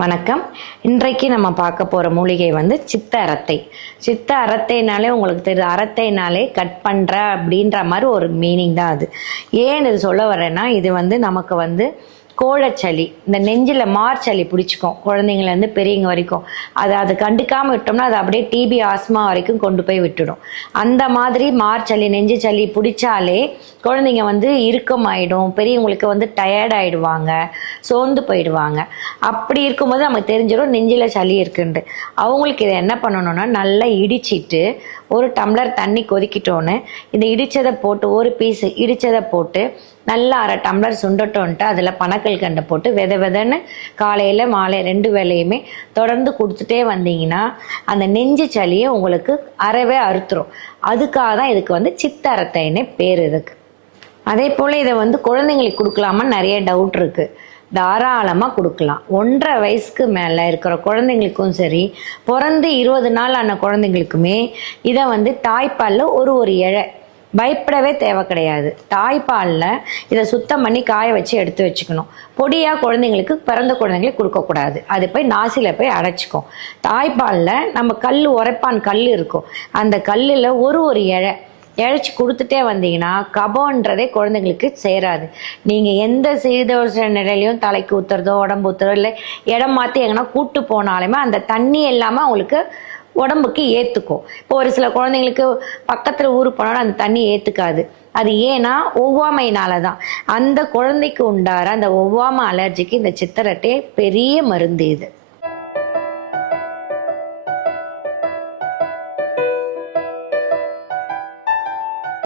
வணக்கம். இன்றைக்கு நம்ம பார்க்க போகிற மூலிகை வந்து சித்த அரத்தை. சித்த அரத்தைனாலே உங்களுக்கு தெரியுது, அரத்தைனாலே கட் பண்ணுற அப்படின்ற மாதிரி ஒரு மீனிங் தான் அது. ஏன் இது சொல்ல வரேன்னா, இது வந்து நமக்கு வந்து கோழைச்சளி, இந்த நெஞ்சில் மார்ச்சளி பிடிச்சிக்கும், குழந்தைங்கலேருந்து பெரியவங்க வரைக்கும். அது கண்டுக்காமல் விட்டோம்னா அது அப்படியே டிபி ஆஸ்மா வரைக்கும் கொண்டு போய் விட்டுடும். அந்த மாதிரி மார்ச்சளி நெஞ்சு சளி பிடிச்சாலே குழந்தைங்க வந்து இறுக்கமாயிடும், பெரியவங்களுக்கு வந்து டயர்ட் ஆகிடுவாங்க, சோர்ந்து போயிடுவாங்க. அப்படி இருக்கும்போது நமக்கு தெரிஞ்சிடும் நெஞ்சில் சளி இருக்குன்ட்டு. அவங்களுக்கு இதை என்ன பண்ணணும்னா, நல்லா இடிச்சிட்டு ஒரு டம்ளர் தண்ணி கொதிக்கிட்டோன்னு இந்த இடித்ததை போட்டு, ஒரு பீஸு இடித்ததை போட்டு நல்லா அரை டம்ளர் சுண்டட்டோன்ட்டு அதில் பனக்கல்கண்டை போட்டு வெதன்னு காலையில் மாலை 2 வேளையுமே தொடர்ந்து கொடுத்துட்டே வந்தீங்கன்னா அந்த நெஞ்சு சளியை உங்களுக்கு அறவே அறுத்துரும். அதுக்காக தான் இதுக்கு வந்து சித்தரத்தைன்னு பேர் இதுக்கு. அதே போல் இதை வந்து குழந்தைங்களுக்கு கொடுக்கலாமான்னு நிறைய டவுட் இருக்குது. தாராளமாக கொடுக்கலாம். 1.5 வயசுக்கு மேலே இருக்கிற குழந்தைங்களுக்கும் சரி, பிறந்து 20 நாள் ஆன குழந்தைங்களுக்குமே இதை வந்து தாய்ப்பாலில் ஒரு இழை, பயப்படவே தேவை கிடையாது. தாய்ப்பாலில் இதை சுத்தம் பண்ணி காய வச்சு எடுத்து வச்சுக்கணும். பொடியாக குழந்தைங்களுக்கு, பிறந்த குழந்தைங்களுக்கு கொடுக்கக்கூடாது. அது போய் நாசியில் போய் அடைச்சிக்கும். தாய்ப்பாலில் நம்ம உரைப்பான் கல் இருக்கும், அந்த கல்லில் ஒரு இழை இழைச்சி கொடுத்துட்டே வந்தீங்கன்னா கபம்ன்றதே குழந்தைங்களுக்கு சேராது. நீங்கள் எந்த சீதோஷ நிலையிலையும் தலைக்கு ஊற்றுறதோ உடம்பு ஊற்றுறதோ இல்லை இடம் மாற்றி எங்கன்னா கூட்டு போனாலுமே அந்த தண்ணி எல்லாமே அவங்களுக்கு உடம்புக்கு ஏற்றுக்கும். இப்போ ஒரு சில குழந்தைங்களுக்கு பக்கத்தில் ஊர் போனாலும் அந்த தண்ணி ஏற்றுக்காது. அது ஏன்னா ஒவ்வாமையினால தான். அந்த குழந்தைக்கு உண்டார அந்த ஒவ்வாமை அலர்ஜிக்கு இந்த சித்தரட்டை பெரிய மருந்து இது.